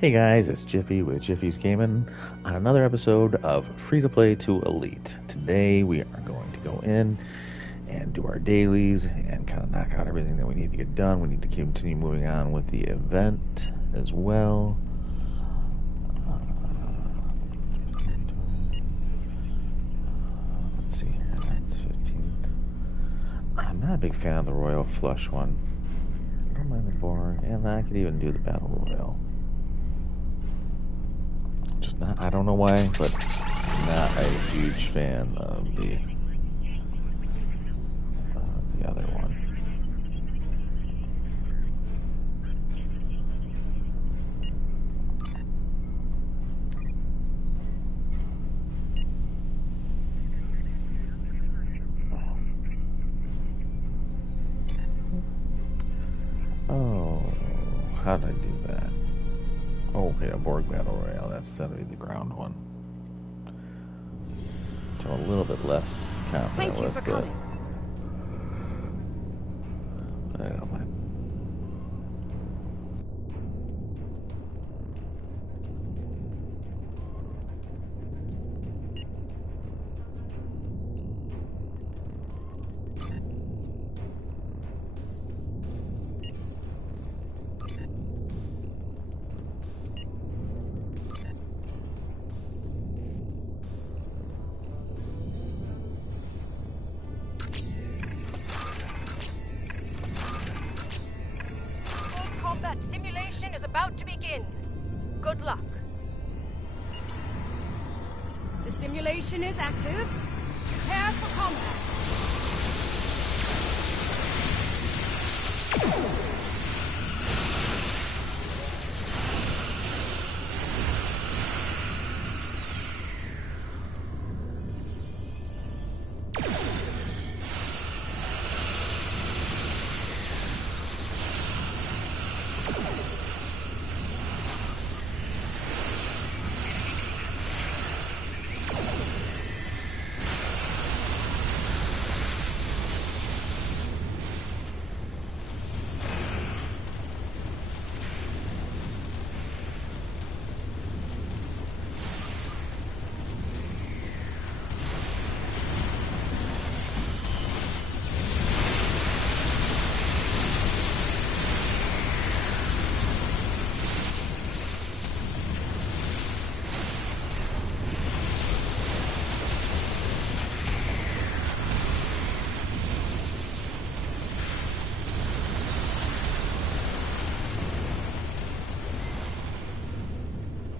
Hey guys, it's Jiffy with Jiffy's Gaming on another episode of Free to Play to Elite. Today we are going to go in and do our dailies and kind of knock out everything that we need to get done. We need to continue moving on with the event as well. Let's see here, that's 15. I'm not a big fan of the Royal Flush one. I don't mind the boring, and I could even do the Battle Royale. Just not, I don't know why, but not a huge fan of the other one. Oh, how did I do that? Oh, yeah, Borg Battle Royale. That's definitely the ground one. So I'm a little bit less confident Thank you with for coming. I don't mind. Combat simulation is about to begin. Good luck. The simulation is active. Prepare for combat.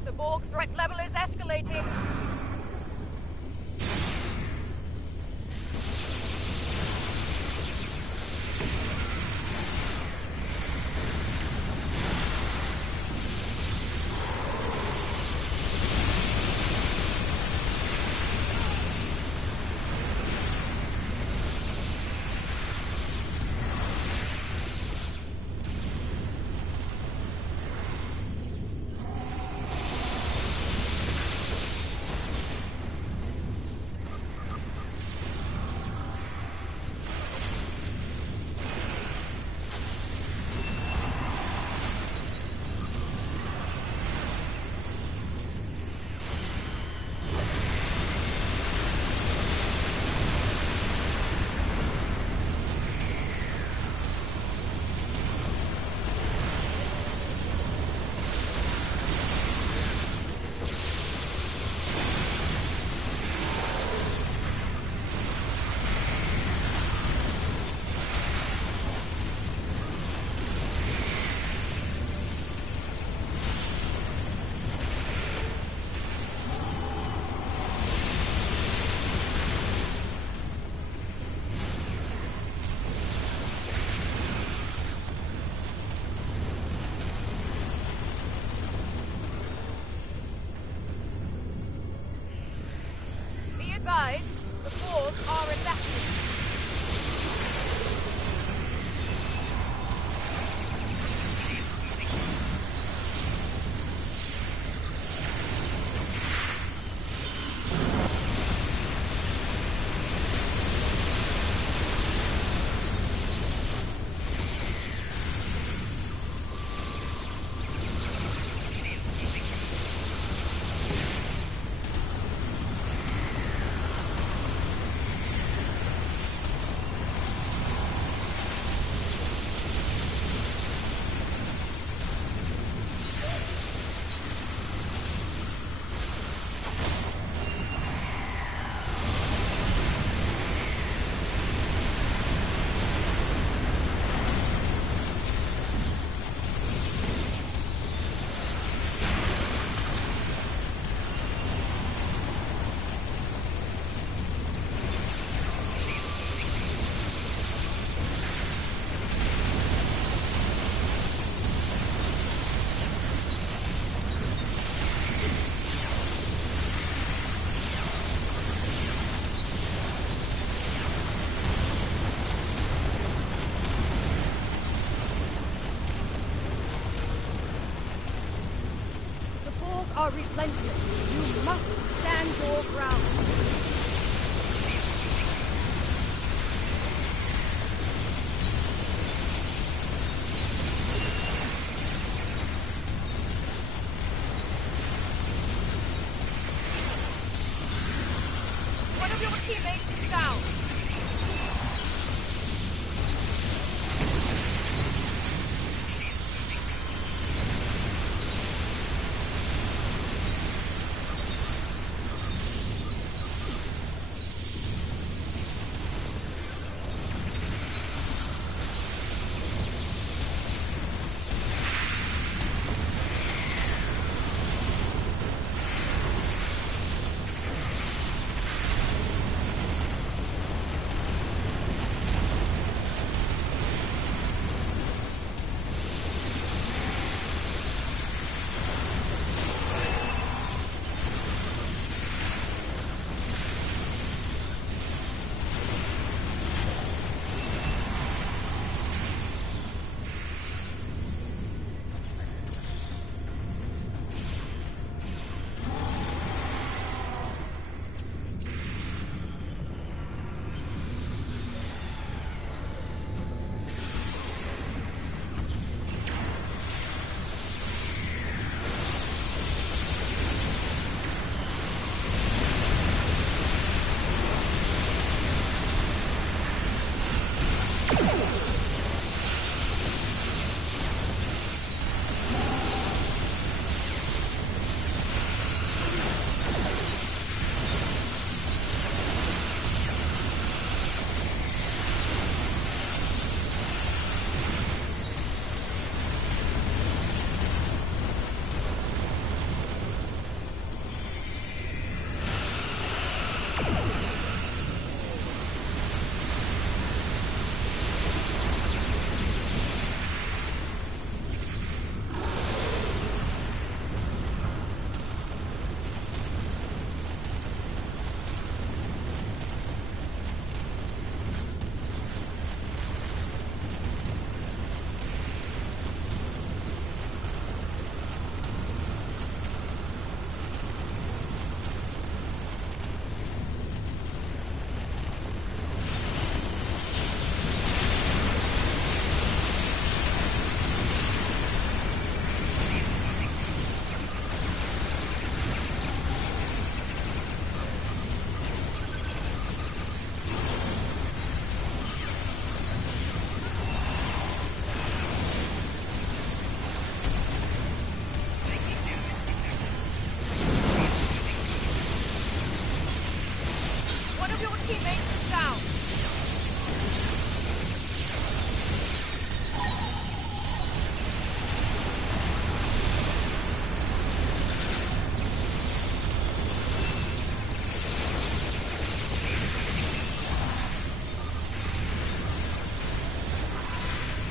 The Borg threat level is escalating. Be advised, the Borg are adapting. are relentless. You must stand your ground. One of your teammates is down.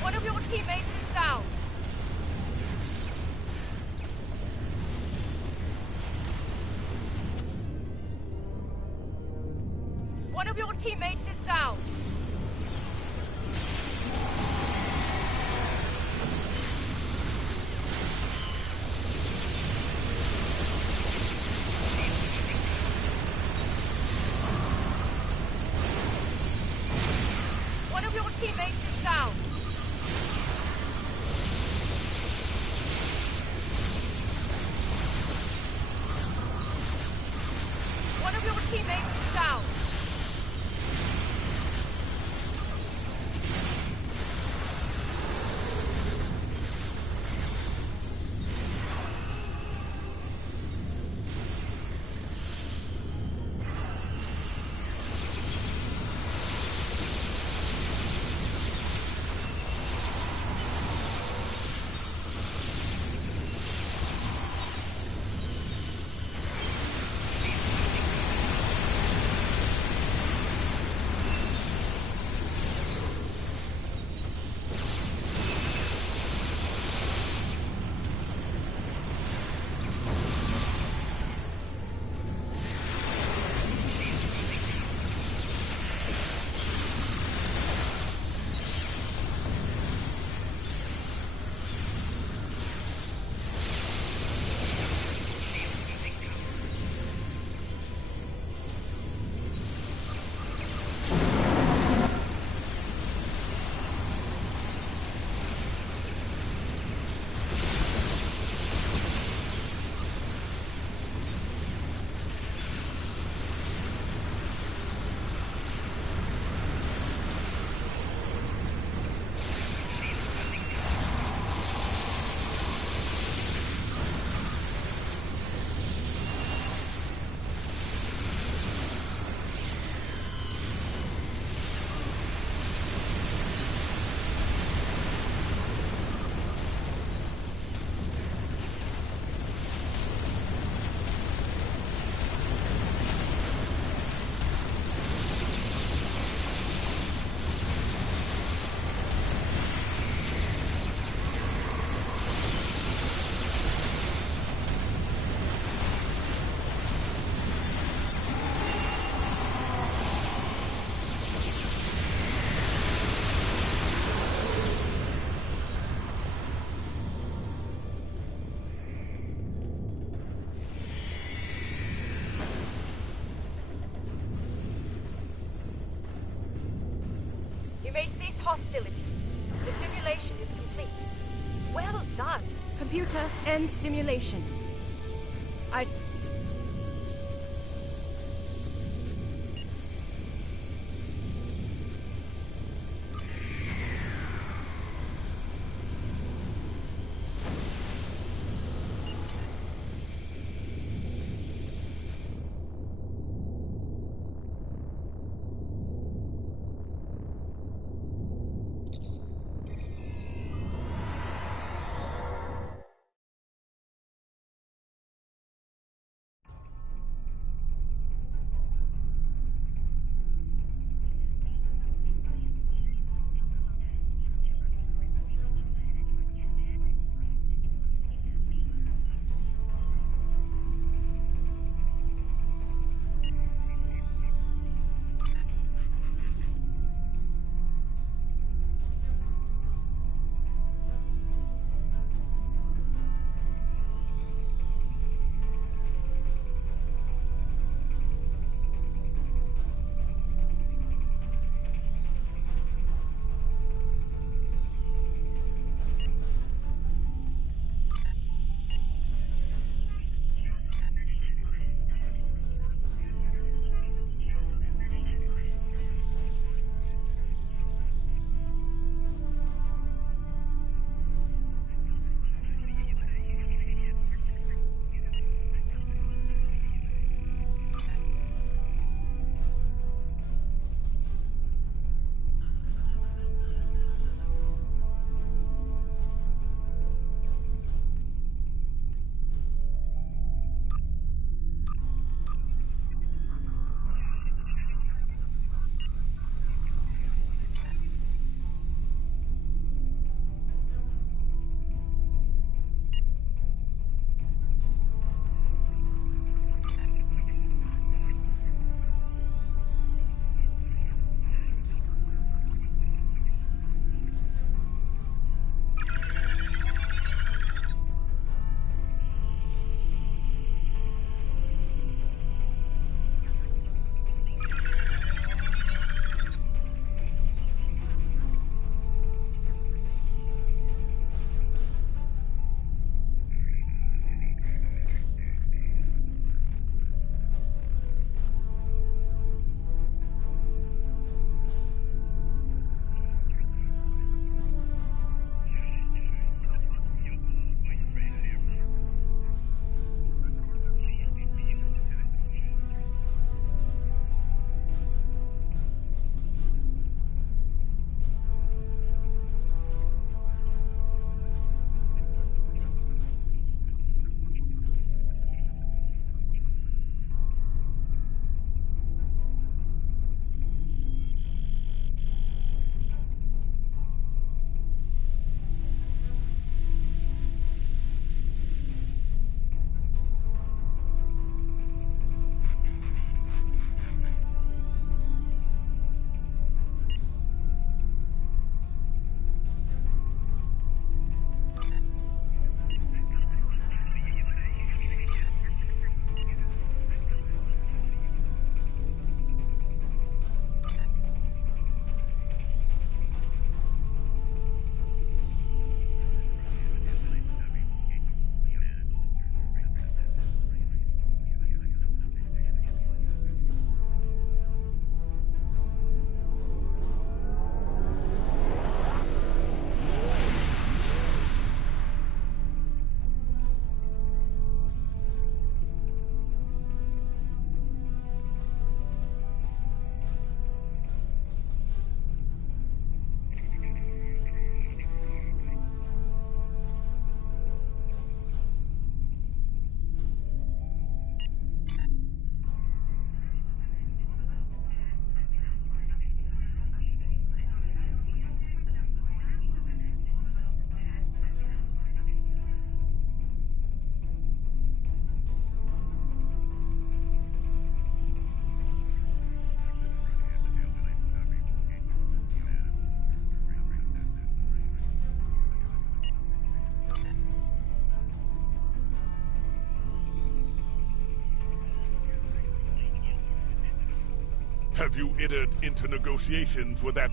One of your teammates is down. One of your teammates is down. One of your teammates is down. hostility. The simulation is complete. Well done. Computer, end simulation. I... Have you entered into negotiations with that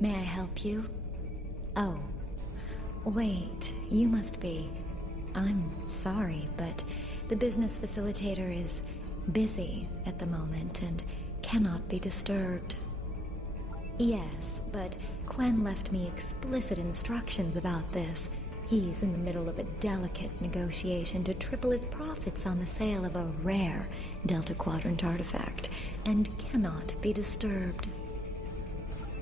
May I help you? Oh. Wait, you must be... I'm sorry, but the business facilitator is busy at the moment and cannot be disturbed. Yes, but Quen left me explicit instructions about this. He's in the middle of a delicate negotiation to triple his profits on the sale of a rare Delta Quadrant artifact, and cannot be disturbed.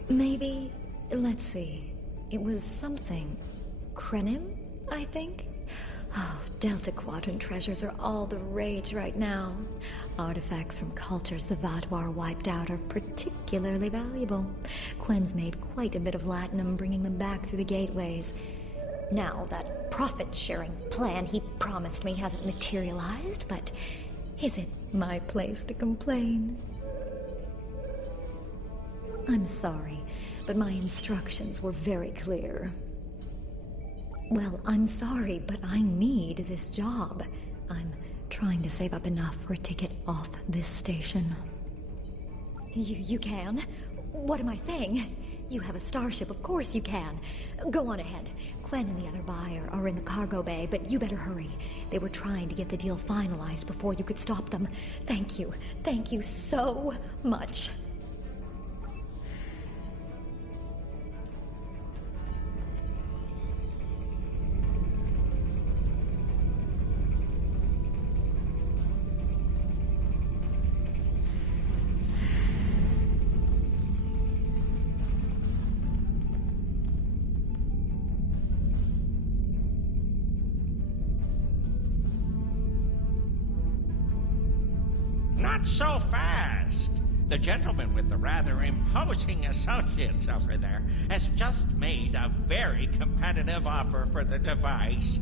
Maybe, let's see, it was something... Krenim, I think? Oh, Delta Quadrant treasures are all the rage right now. Artifacts from cultures the Vaadwaur wiped out are particularly valuable. Quen's made quite a bit of latinum bringing them back through the gateways. Now, that profit-sharing plan he promised me hasn't materialized, but is it my place to complain? I'm sorry, but my instructions were very clear. Well, I'm sorry, but I need this job. I'm trying to save up enough for a ticket off this station. You can? What am I saying? You have a starship, of course you can. Go on ahead. Quen and the other buyer are in the cargo bay, but you better hurry. They were trying to get the deal finalized before you could stop them. Thank you. Thank you so much. Not so fast. The gentleman with the rather imposing associates over there has just made a very competitive offer for the device.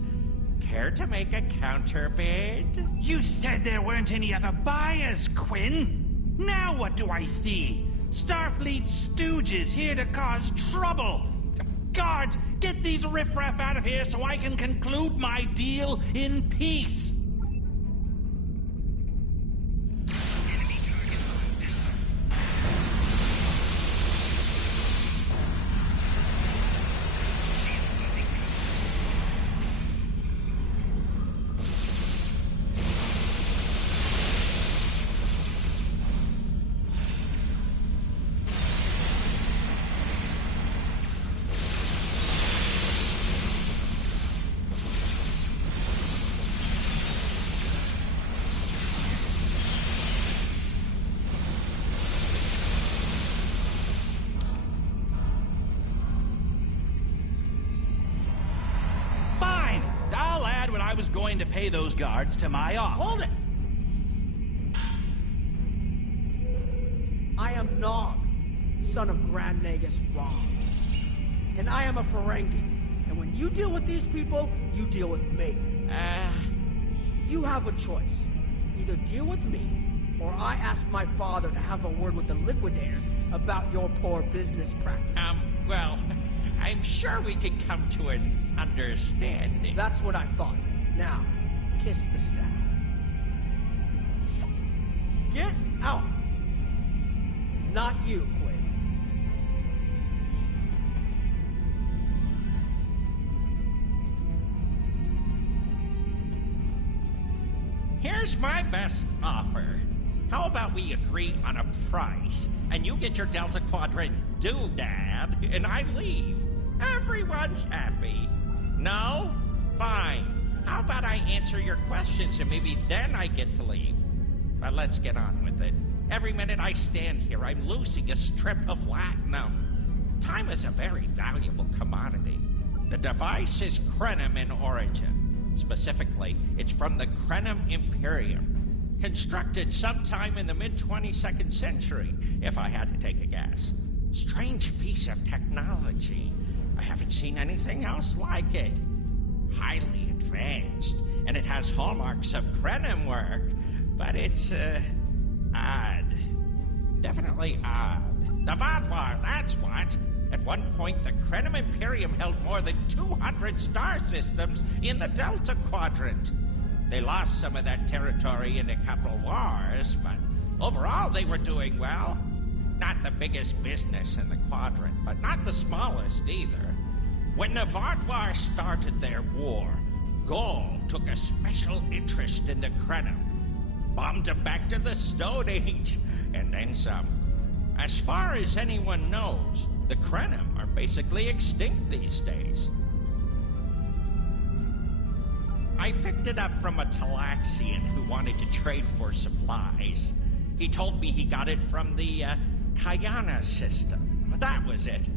Care to make a counterbid? You said there weren't any other buyers, Quinn. Now what do I see? Starfleet stooges here to cause trouble. Guards, get these riffraff out of here so I can conclude my deal in peace. I was going to pay those guards to my offer. Hold it! I am Nog, son of Grand Nagus Rom. And I am a Ferengi. And when you deal with these people, you deal with me. You have a choice. Either deal with me, or I ask my father to have a word with the liquidators about your poor business practices. Well, I'm sure we can come to an understanding. That's what I thought. Now, kiss the staff. Get out! Not you, Quinn. Here's my best offer. How about we agree on a price, and you get your Delta Quadrant doodad, and I leave? Everyone's happy. No? Fine. How about I answer your questions, and maybe then I get to leave? But let's get on with it. Every minute I stand here, I'm losing a strip of latinum. Time is a very valuable commodity. The device is Krenim in origin. Specifically, it's from the Krenim Imperium. Constructed sometime in the mid-22nd century, if I had to take a guess. Strange piece of technology. I haven't seen anything else like it. Highly advanced, and it has hallmarks of Krenim work, but it's, odd. Definitely odd. The Vaadwaur, that's what! At one point, the Krenim Imperium held more than 200 star systems in the Delta Quadrant. They lost some of that territory in a couple wars, but overall they were doing well. Not the biggest business in the quadrant, but not the smallest either. When the Vardwar started their war, Gaul took a special interest in the Krenim, bombed them back to the Stone Age, and then some. As far as anyone knows, the Krenim are basically extinct these days. I picked it up from a Talaxian who wanted to trade for supplies. He told me he got it from the Kayana system. That was it.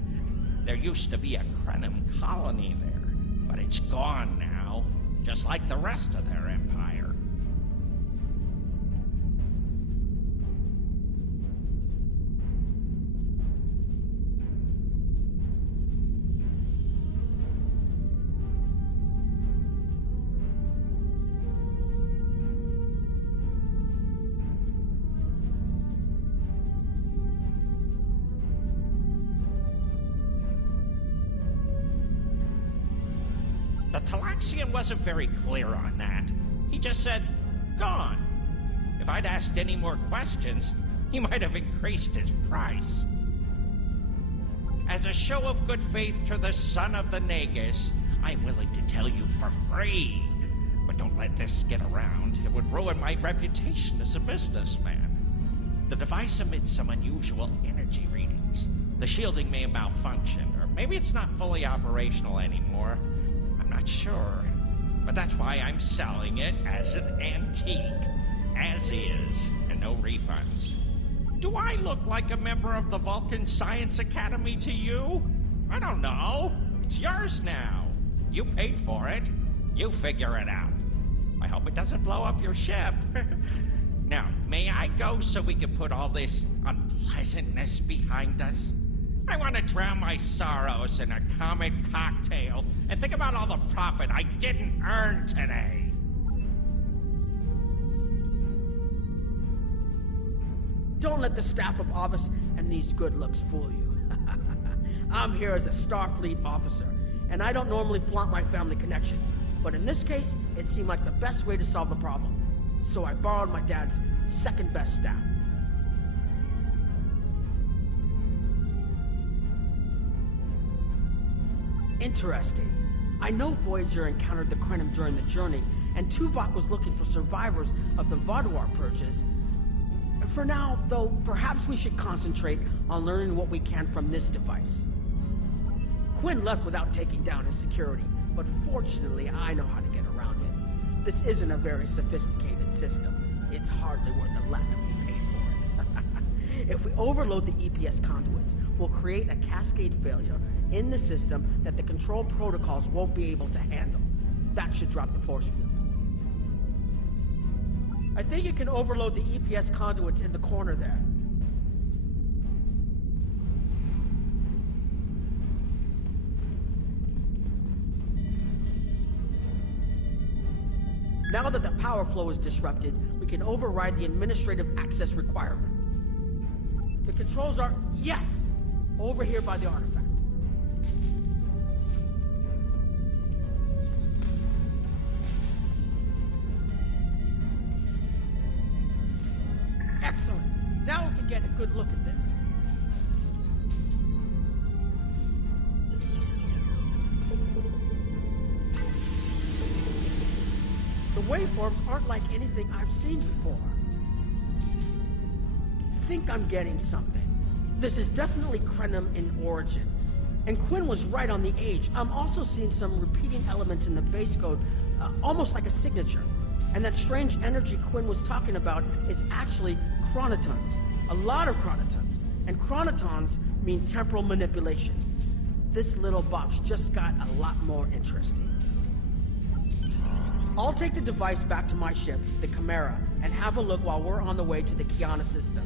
There used to be a Krenim colony there, but it's gone now, just like the rest of their empire. The Talaxian wasn't very clear on that. He just said, gone. If I'd asked any more questions, he might have increased his price. As a show of good faith to the son of the Nagus, I'm willing to tell you for free. But don't let this get around. It would ruin my reputation as a businessman. The device emits some unusual energy readings. The shielding may have malfunctioned, or maybe it's not fully operational anymore. I'm not sure, but that's why I'm selling it as an antique, as is, and no refunds. Do I look like a member of the Vulcan Science Academy to you? I don't know. It's yours now. You paid for it. You figure it out. I hope it doesn't blow up your ship. Now, may I go so we can put all this unpleasantness behind us? I want to drown my sorrows in a comic cocktail and think about all the profit I didn't earn today. Don't let the staff of Avis and these good looks fool you. I'm here as a Starfleet officer, and I don't normally flaunt my family connections. But in this case, it seemed like the best way to solve the problem. So I borrowed my dad's second best staff. Interesting. I know Voyager encountered the Krenim during the journey, and Tuvok was looking for survivors of the Vardwar purges. For now, though, perhaps we should concentrate on learning what we can from this device. Quinn left without taking down his security, but fortunately I know how to get around it. This isn't a very sophisticated system. It's hardly worth the latinum we paid for it. If we overload the EPS conduits, we'll create a cascade failure in the system that the control protocols won't be able to handle. That should drop the force field. I think you can overload the EPS conduits in the corner there. Now that the power flow is disrupted, we can override the administrative access requirement. The controls are, yes, over here by the artifact. Excellent. Now we can get a good look at this. The waveforms aren't like anything I've seen before. Think I'm getting something. This is definitely Krenim in origin. And Quinn was right on the age. I'm also seeing some repeating elements in the base code, almost like a signature. And that strange energy Quinn was talking about is actually chronotons. A lot of chronotons. And chronotons mean temporal manipulation. This little box just got a lot more interesting. I'll take the device back to my ship, the Chimera, and have a look while we're on the way to the Kiana system.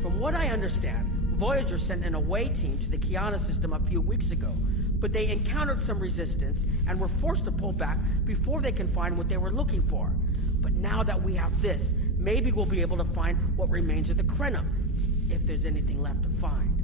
From what I understand, Voyager sent an away team to the Kiana system a few weeks ago, but they encountered some resistance and were forced to pull back before they can find what they were looking for. But now that we have this, maybe we'll be able to find what remains of the Krenim, if there's anything left to find.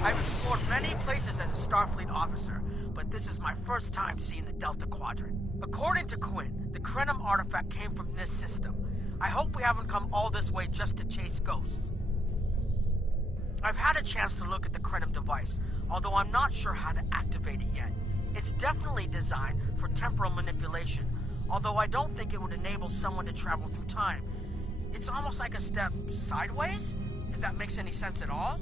I've explored many places as a Starfleet officer, but this is my first time seeing the Delta Quadrant. According to Quinn, the Krenim artifact came from this system. I hope we haven't come all this way just to chase ghosts. I've had a chance to look at the Krenim device, although I'm not sure how to activate it yet. It's definitely designed for temporal manipulation, although I don't think it would enable someone to travel through time. It's almost like a step sideways, if that makes any sense at all.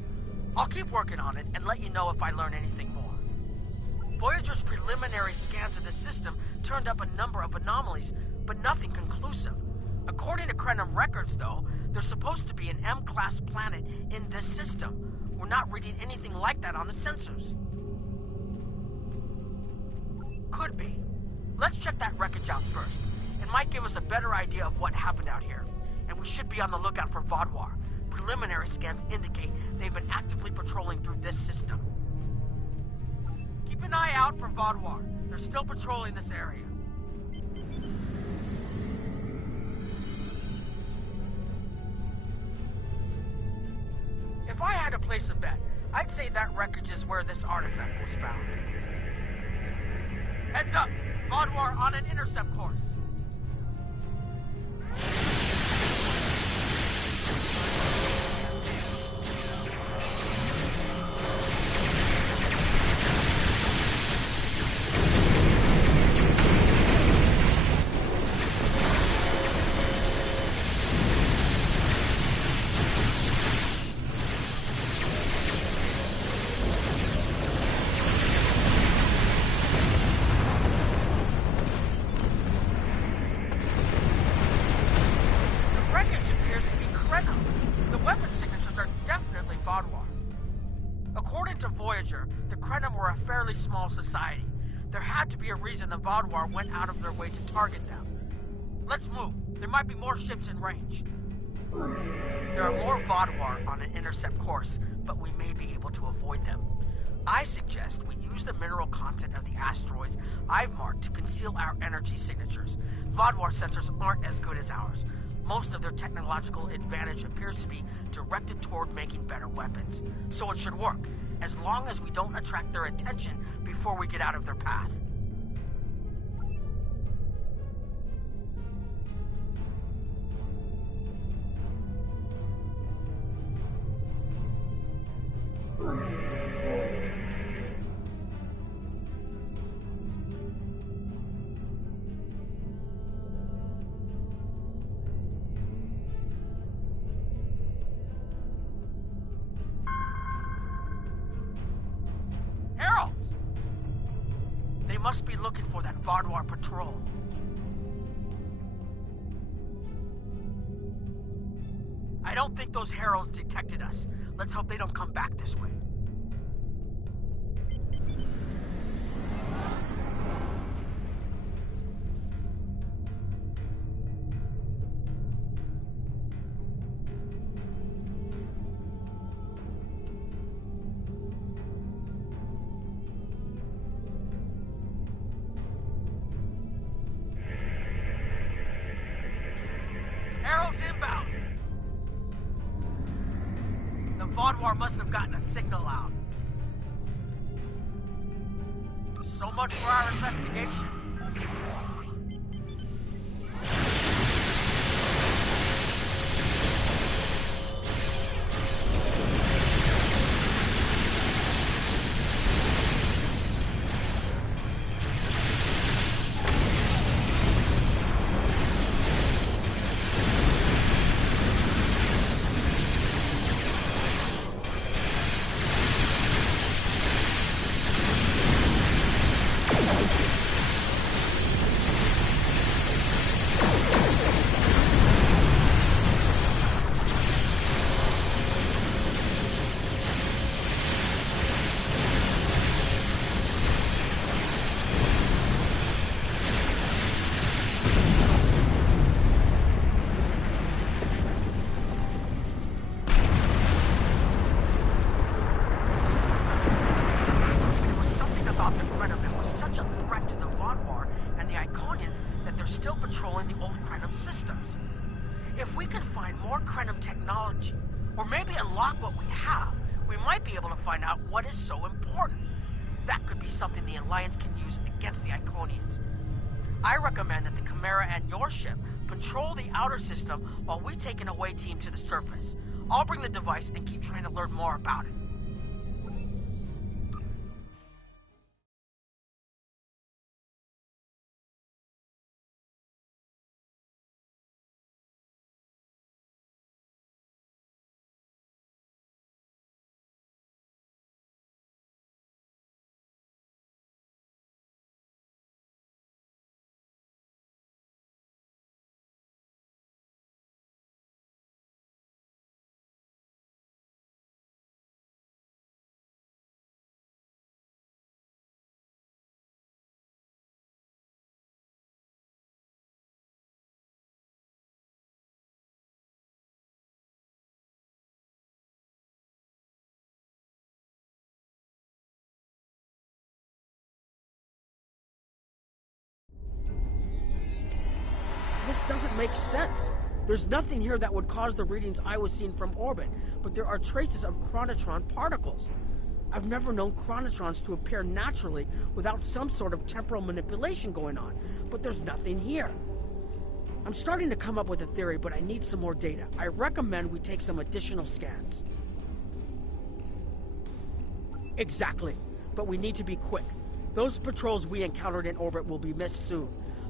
I'll keep working on it and let you know if I learn anything more. Voyager's preliminary scans of the system turned up a number of anomalies, but nothing conclusive. According to Krenim records, though, there's supposed to be an M-class planet in this system. We're not reading anything like that on the sensors. Could be. Let's check that wreckage out first. It might give us a better idea of what happened out here. And we should be on the lookout for Vodwar. Preliminary scans indicate they've been actively patrolling through this system. Keep an eye out for Vodwar. They're still patrolling this area. If I had to place a bet, I'd say that wreckage is where this artifact was found. Heads up! Vodwar on an intercept course. Small society. There had to be a reason the Vodwar went out of their way to target them. Let's move. There might be more ships in range. There are more Vodwar on an intercept course, but we may be able to avoid them. I suggest we use the mineral content of the asteroids I've marked to conceal our energy signatures. Vodwar sensors aren't as good as ours. Most of their technological advantage appears to be directed toward making better weapons. So it should work, as long as we don't attract their attention before we get out of their path. Must be looking for that Vodwar patrol. I don't think those heralds detected us. Let's hope they don't come back this way. Inbound. The Vodwar must have gotten a signal out. So much for our investigation. Patrolling the old Krenim systems. If we can find more Krenim technology, or maybe unlock what we have, we might be able to find out what is so important. That could be something the Alliance can use against the Iconians. I recommend that the Chimera and your ship patrol the outer system while we take an away team to the surface. I'll bring the device and keep trying to learn more about it. This doesn't make sense. There's nothing here that would cause the readings I was seeing from orbit, but there are traces of chronotron particles. I've never known chronotrons to appear naturally without some sort of temporal manipulation going on, but there's nothing here. I'm starting to come up with a theory, but I need some more data. I recommend we take some additional scans. Exactly, but we need to be quick. Those patrols we encountered in orbit will be missed soon.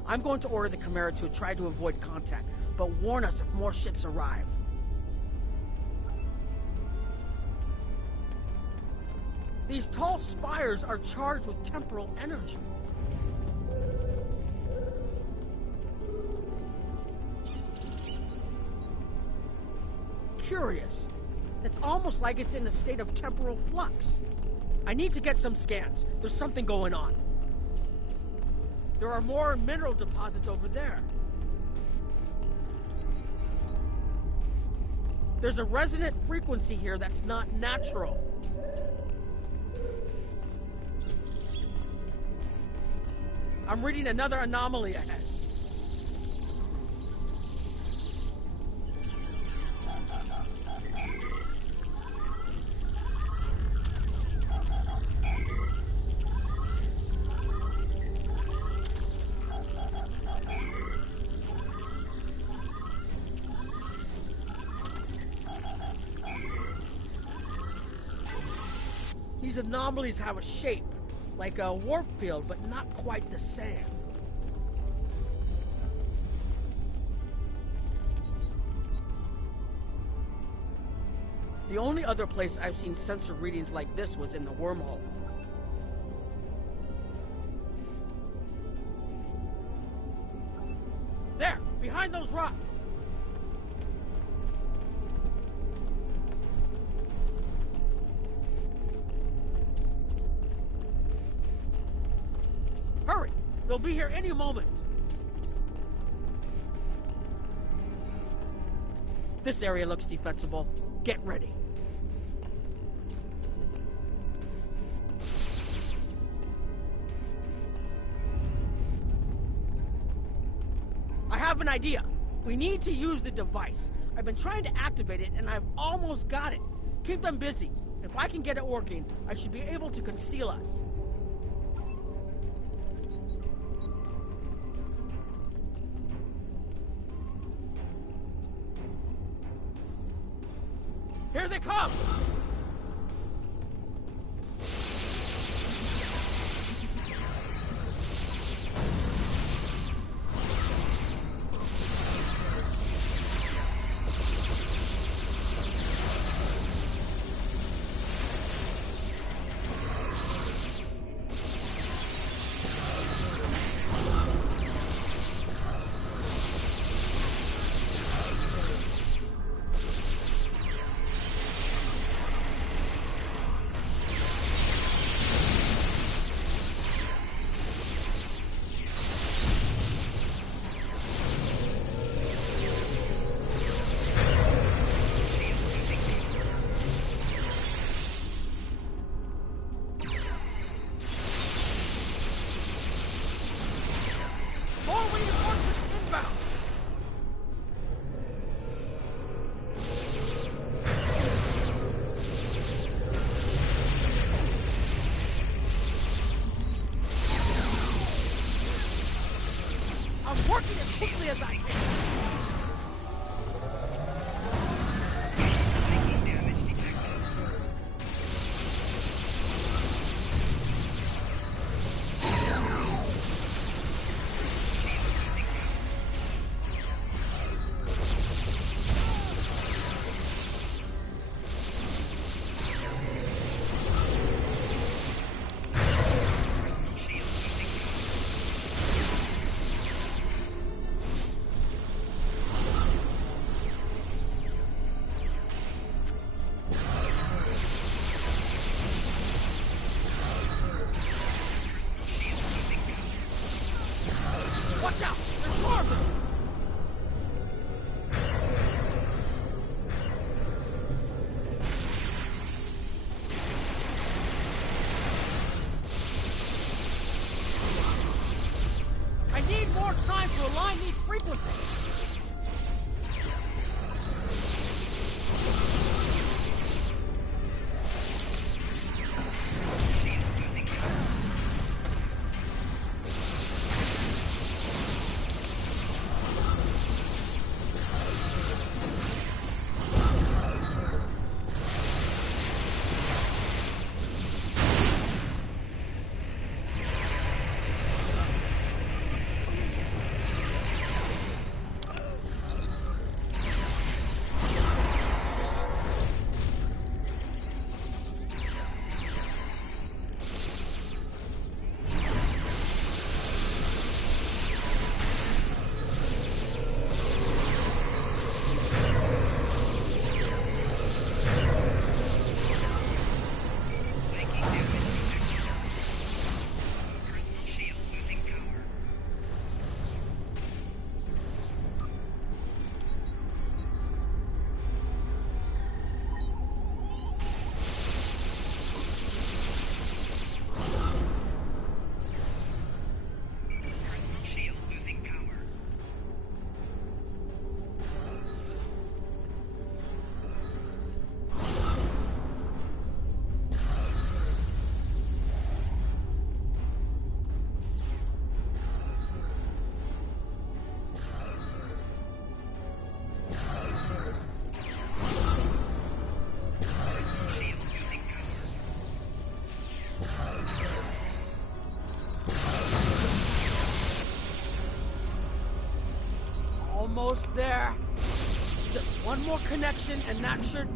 I'm going to order the Chimera to try to avoid contact, but warn us if more ships arrive. These tall spires are charged with temporal energy. Curious. It's almost like it's in a state of temporal flux. I need to get some scans. There's something going on. There are more mineral deposits over there. There's a resonant frequency here that's not natural. I'm reading another anomaly ahead. These anomalies have a shape, like a warp field, but not quite the same. The only other place I've seen sensor readings like this was in the wormhole. There, behind those rocks! Hurry! They'll be here any moment! This area looks defensible. Get ready. I have an idea. We need to use the device. I've been trying to activate it, and I've almost got it. Keep them busy. If I can get it working, I should be able to conceal us. Here they come! working as quickly as I can. Watch out! There's more of them! I need more time to align these frequencies! Almost there. Just one more connection and that should...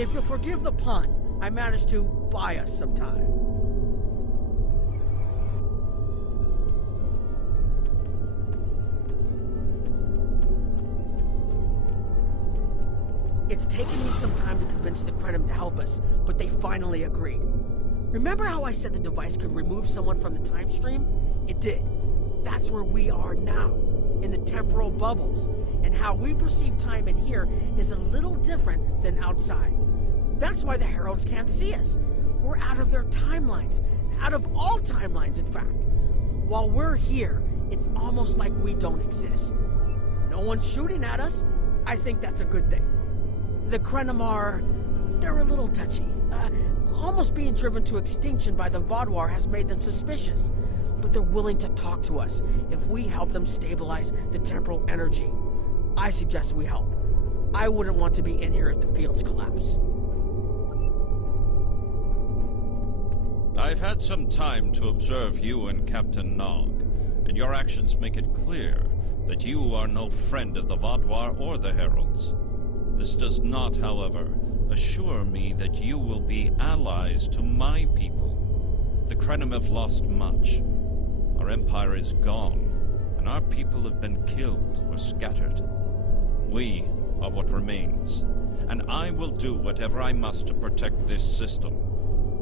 If you'll forgive the pun, I managed to buy us some time. It's taken me some time to convince the Krenim to help us, but they finally agreed. Remember how I said the device could remove someone from the time stream? It did. That's where we are now, in the temporal bubbles. And how we perceive time in here is a little different than outside. That's why the Heralds can't see us. We're out of their timelines. Out of all timelines, in fact. While we're here, it's almost like we don't exist. No one's shooting at us. I think that's a good thing. The Krenim are... they're a little touchy. Almost being driven to extinction by the Vaadwaur has made them suspicious. But they're willing to talk to us if we help them stabilize the temporal energy. I suggest we help. I wouldn't want to be in here if the fields collapse. I've had some time to observe you and Captain Nog, and your actions make it clear that you are no friend of the Vaadwaur or the Heralds. This does not, however, assure me that you will be allies to my people. The Krenim have lost much. Our empire is gone, and our people have been killed or scattered. We are what remains, and I will do whatever I must to protect this system,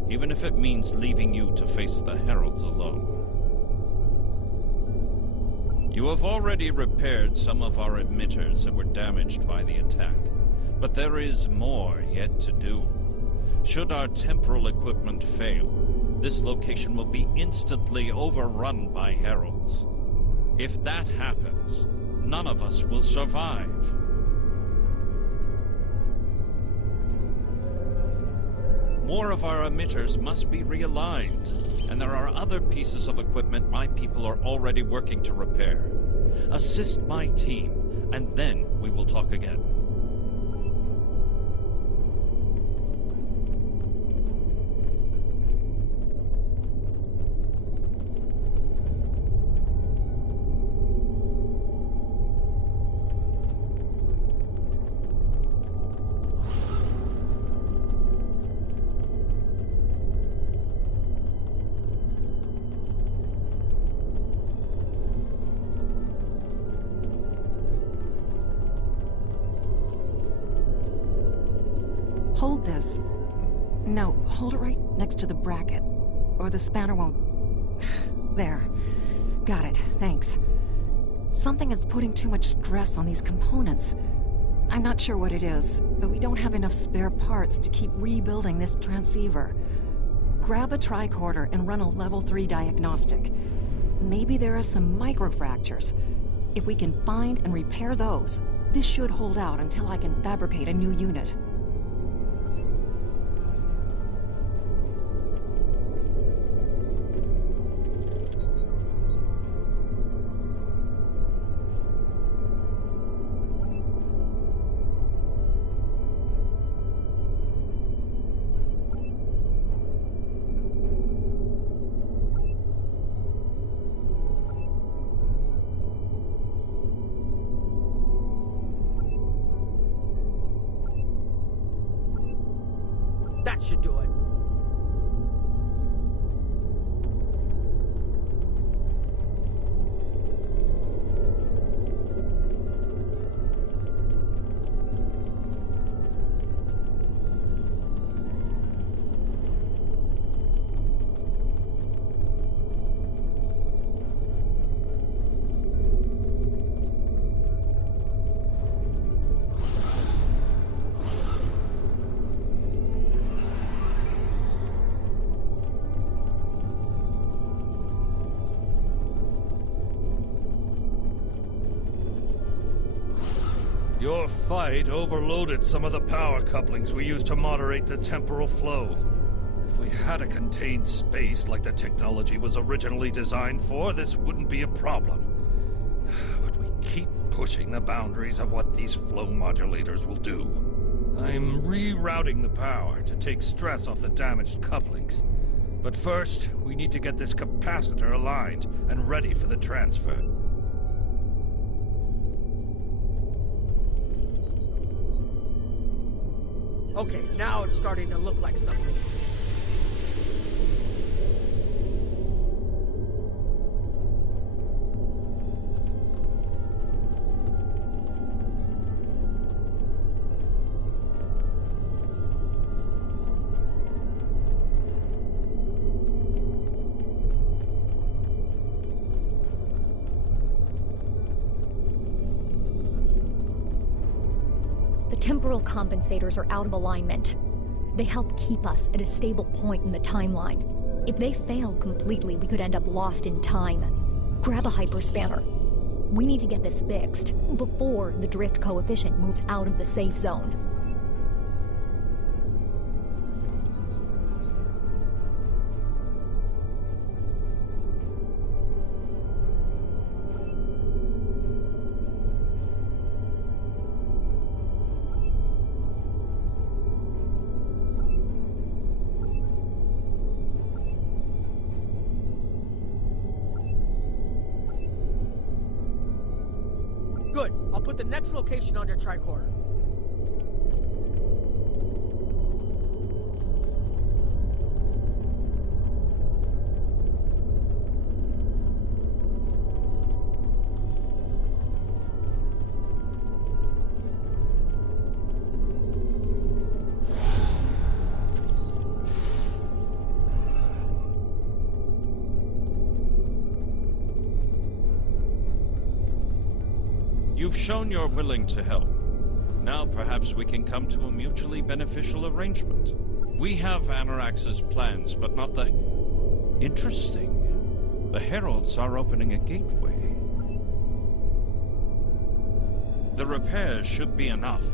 even if it means leaving you to face the Heralds alone. You have already repaired some of our emitters that were damaged by the attack, but there is more yet to do. Should our temporal equipment fail, this location will be instantly overrun by Heralds. If that happens, none of us will survive. More of our emitters must be realigned, and there are other pieces of equipment my people are already working to repair. Assist my team, and then we will talk again. Hold this. No, hold it right next to the bracket, or the spanner won't... There. Got it, thanks. Something is putting too much stress on these components. I'm not sure what it is, but we don't have enough spare parts to keep rebuilding this transceiver. Grab a tricorder and run a level 3 diagnostic. Maybe there are some microfractures. If we can find and repair those, this should hold out until I can fabricate a new unit. That should do it. Your fight overloaded some of the power couplings we use to moderate the temporal flow. If we had a contained space like the technology was originally designed for, this wouldn't be a problem. But we keep pushing the boundaries of what these flow modulators will do. I'm rerouting the power to take stress off the damaged couplings. But first, we need to get this capacitor aligned and ready for the transfer. Okay, now it's starting to look like something. Temporal compensators are out of alignment. They help keep us at a stable point in the timeline. If they fail completely, we could end up lost in time. Grab a hyperspanner. We need to get this fixed before the drift coefficient moves out of the safe zone. Good. I'll put the next location on your tricorder. You've shown you're willing to help. Now perhaps we can come to a mutually beneficial arrangement. We have Anorax's plans, but not the... Interesting. The Heralds are opening a gateway. The repairs should be enough.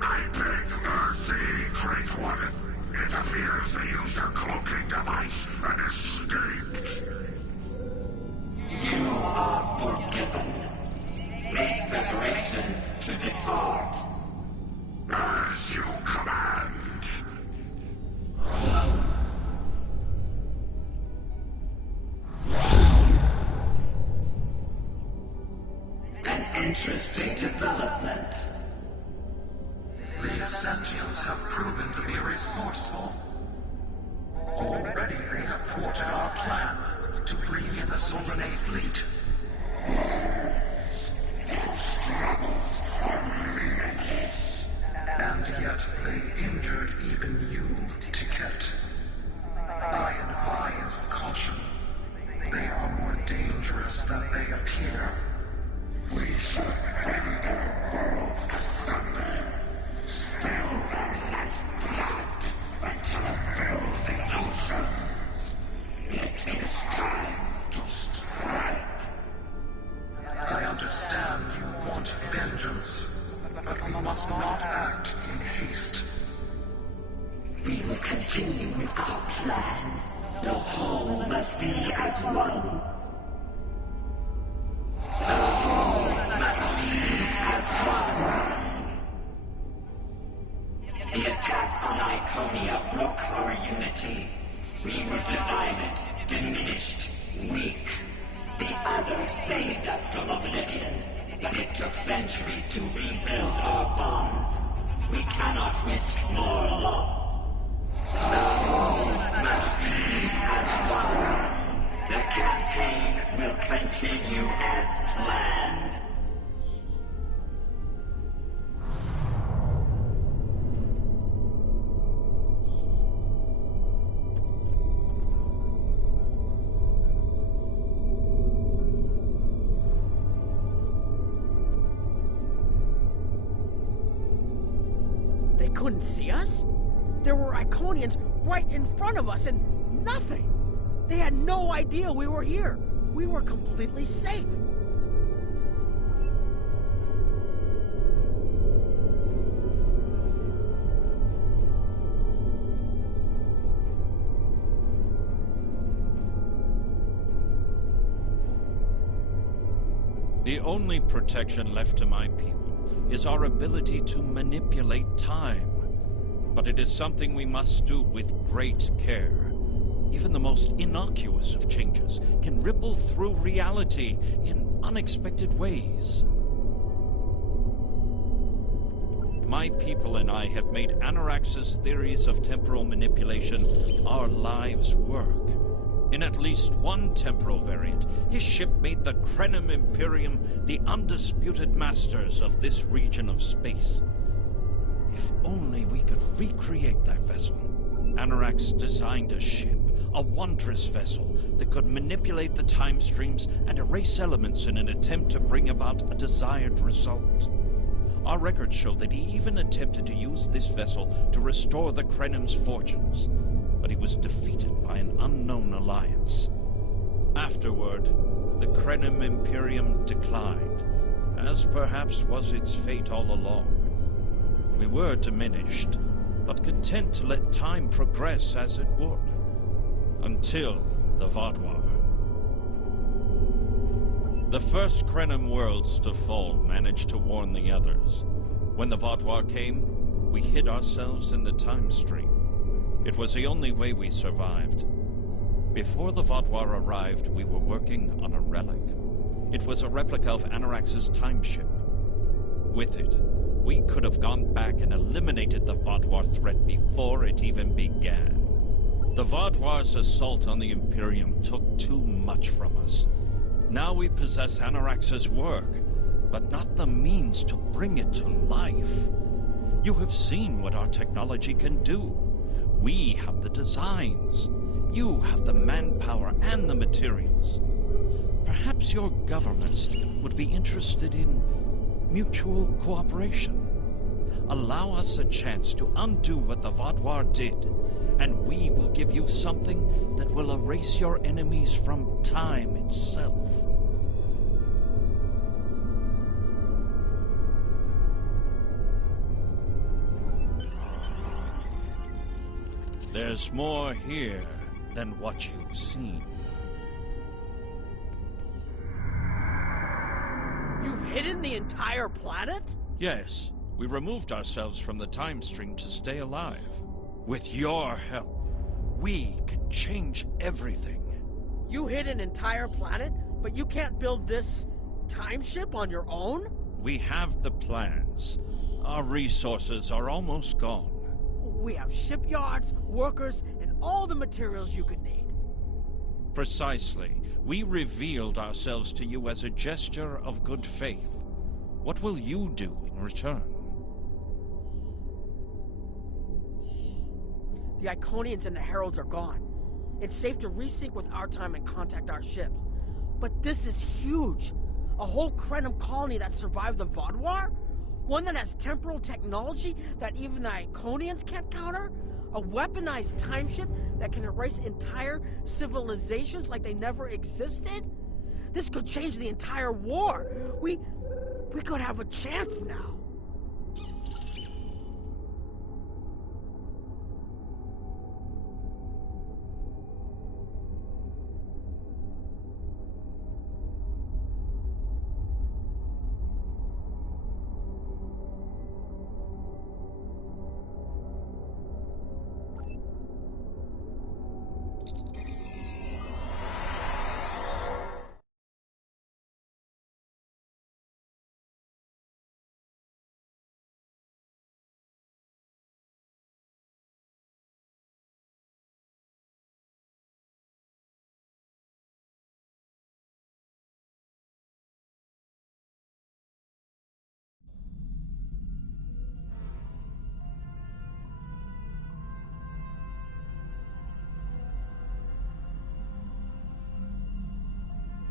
I beg mercy, Great One. It appears they used a cloaking device and escaped. You are forgiven. Make preparations to depart. As you command. An interesting development. These sentients have proven to be resourceful. Already they have thwarted our plan to bring in the Solanae fleet. Their struggles are meaningless. And yet they injured even you, Ticket. I advise caution. They are more dangerous than they appear. We should end their worlds asunder. Spill their lifeblood until it fills the oceans. It is time to strike. I understand you want vengeance, but we must not act in haste. We will continue with our plan. The whole must be as one. The whole must be as one. The attack on Iconia broke our unity. We were divided, diminished, weak. The others saved us from oblivion, but it took centuries to rebuild our bonds. We cannot risk more loss. The whole must be as one. The campaign will continue as planned. They couldn't see us? There were Iconians right in front of us and nothing. They had no idea we were here. We were completely safe. The only protection left to my people is our ability to manipulate time. But it is something we must do with great care. Even the most innocuous of changes can ripple through reality in unexpected ways. my people and I have made Anorax's theories of temporal manipulation our lives' work. In at least one temporal variant, his ship made the Krenim Imperium the undisputed masters of this region of space. If only we could recreate that vessel. Anorax designed a ship, a wondrous vessel that could manipulate the time streams and erase elements in an attempt to bring about a desired result. Our records show that he even attempted to use this vessel to restore the Krenim's fortunes, but he was defeated by an unknown alliance. Afterward, the Krenim Imperium declined, as perhaps was its fate all along. We were diminished, but content to let time progress as it would, until the Vaadwaur. The first Krenim worlds to fall managed to warn the others. When the Vaadwaur came, we hid ourselves in the time stream. It was the only way we survived. Before the Vaadwaur arrived, we were working on a relic. It was a replica of Anorax's time ship. With it, we could have gone back and eliminated the Vaadwaur threat before it even began. The Vaadwaur's assault on the Imperium took too much from us. Now we possess Anorax's work, but not the means to bring it to life. You have seen what our technology can do. We have the designs. You have the manpower and the materials. Perhaps your governments would be interested in mutual cooperation. Allow us a chance to undo what the Vaadwaur did, and we will give you something that will erase your enemies from time itself. There's more here than what you've seen. You've hidden the entire planet? Yes, we removed ourselves from the time stream to stay alive. With your help, we can change everything. You hid an entire planet, but you can't build this time ship on your own? We have the plans. Our resources are almost gone. We have shipyards, workers, and all the materials you could need. Precisely. We revealed ourselves to you as a gesture of good faith. What will you do in return? The Iconians and the Heralds are gone. It's safe to resync with our time and contact our ships. But this is huge. A whole Krenim colony that survived the Vaadwaur? One that has temporal technology that even the Iconians can't counter? A weaponized time ship that can erase entire civilizations like they never existed? This could change the entire war. We could have a chance now.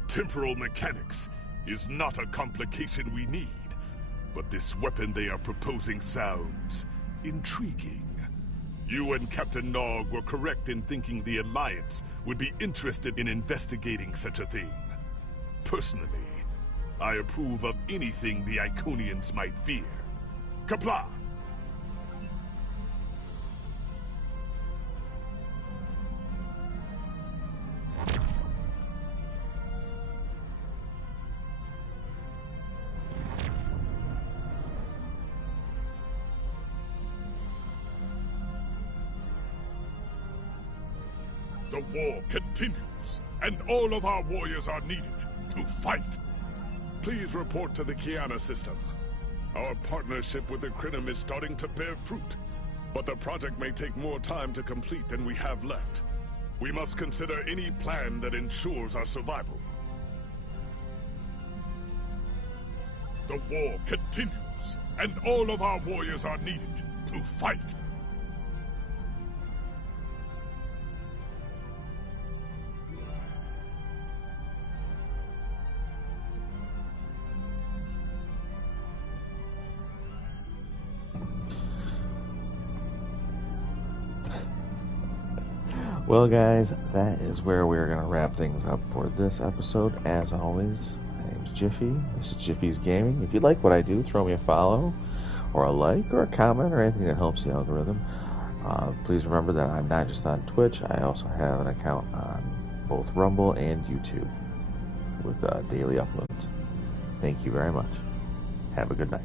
Temporal mechanics is not a complication we need, but this weapon they are proposing sounds intriguing. You and Captain Nog were correct in thinking the Alliance would be interested in investigating such a thing. Personally, I approve of anything the Iconians might fear. Kapla! The war continues, and all of our warriors are needed to fight. Please report to the Kiana system. Our partnership with the Crinum is starting to bear fruit, but the project may take more time to complete than we have left. We must consider any plan that ensures our survival. The war continues, and all of our warriors are needed to fight. Well, guys, that is where we're going to wrap things up for this episode. As always, my name's Jiffy. This is Jiffy's Gaming. If you like what I do, throw me a follow, or a like, or a comment, or anything that helps the algorithm. Please remember that I'm not just on Twitch. I also have an account on both Rumble and YouTube with daily uploads. Thank you very much. Have a good night.